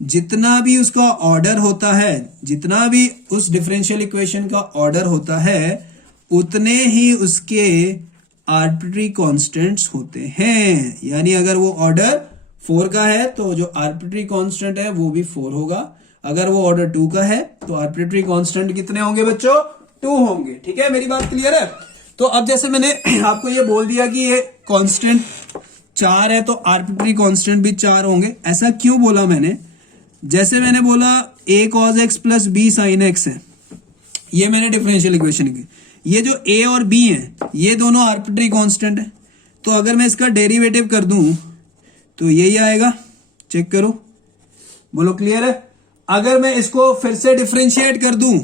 जितना भी उसका ऑर्डर होता है, जितना भी उस डिफरेंशियल इक्वेशन का ऑर्डर होता है, उतने ही उसके आर्बिट्री कांस्टेंट्स होते हैं। यानी अगर वो ऑर्डर 4 का है तो जो आर्बिट्री कांस्टेंट है वो भी 4 होगा। अगर वो ऑर्डर 2 का है तो आर्बिट्री कांस्टेंट कितने होंगे बच्चों, 2 होंगे। ठीक है, मेरी बात क्लियर है। तो अब जैसे मैंने आपको ये बोल दिया कि ये कांस्टेंट 4 है तो आर्बिट्री कांस्टेंट भी 4 होंगे। ऐसा क्यों बोला मैंने, जैसे मैंने बोला a cos x plus b sin x है, ये मैंने डिफरेंशियल इक्वेशन की, ये जो a और b है ये दोनों आर्बिट्री कांस्टेंट है। तो अगर मैं इसका डेरिवेटिव कर दूं तो यही आएगा, चेक करो, बोलो क्लियर है। अगर मैं इसको फिर से डिफरेंशिएट कर दूं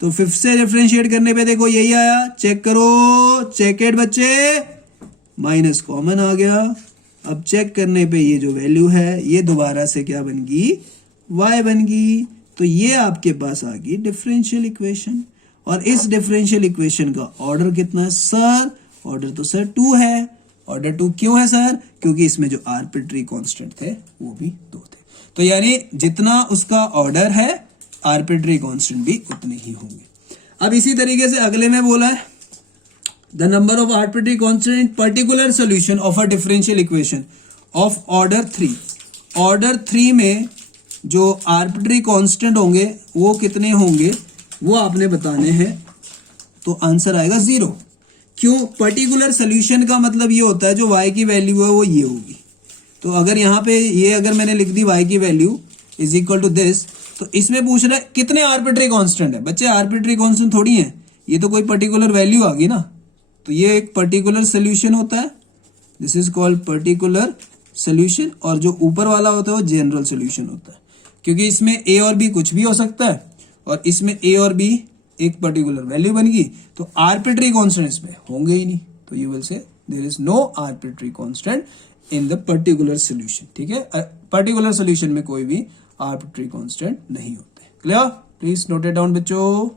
तो फिर से डिफरेंशिएट करने पे देखो यही आया, चेक करो, चेक इट बच्चे, माइनस कॉमन आ गया। अब चेक करने पे ये जो वैल्यू है ये दोबारा से क्या बन गई, y बन गई। तो ये आपके पास आ गई डिफरेंशियल इक्वेशन। और इस डिफरेंशियल इक्वेशन का ऑर्डर कितना है सर, ऑर्डर तो सर 2 है। ऑर्डर 2 क्यों है सर, क्योंकि इसमें जो आर्बिट्री कांस्टेंट थे वो भी 2 थे। तो यानी जितना उसका ऑर्डर है आर्बिट्री कांस्टेंट भी उतने ही होंगे। अब इसी तरीके से अगले में बोला है the number of arbitrary constant in particular solution of a differential equation of order 3। Order 3 में जो आर्बिट्री कांस्टेंट होंगे वो कितने होंगे वो आपने बताने हैं। तो आंसर आएगा 0। क्यों, पर्टिकुलर सॉल्यूशन का मतलब ये होता है जो y की वैल्यू है वो ये होगी। तो अगर यहाँ पे ये अगर मैंने लिख दी y की value is equal to this, तो इसमें पूछ रहा है कितने आर्बिट्री कांस्टेंट है। बच्चे आर्बिट्री कांस्टेंट थोड़ी है, ये तो कोई पर्टिकुलर वैल्यू आ गई ना, तो ये एक पर्टिकुलर सोल्यूशन होता है, this is called particular solution. और जो ऊपर वाला होता है वो जनरल सोल्यूशन होता है, क्योंकि इसमें ए और बी कुछ भी हो सकता है, और इसमें ए और बी एक पर्टिकुलर वैल्यू बन गई, तो आर्बिट्री कांस्टेंट इसमें होंगे ही नहीं, तो you will say there is no arbitrary constant in the particular solution. ठीक है, पर्टिकुलर सोल्यूशन में कोई भी आर्बिट्री कांस्टेंट नहीं होते। Clear? Please note it down बच्चों।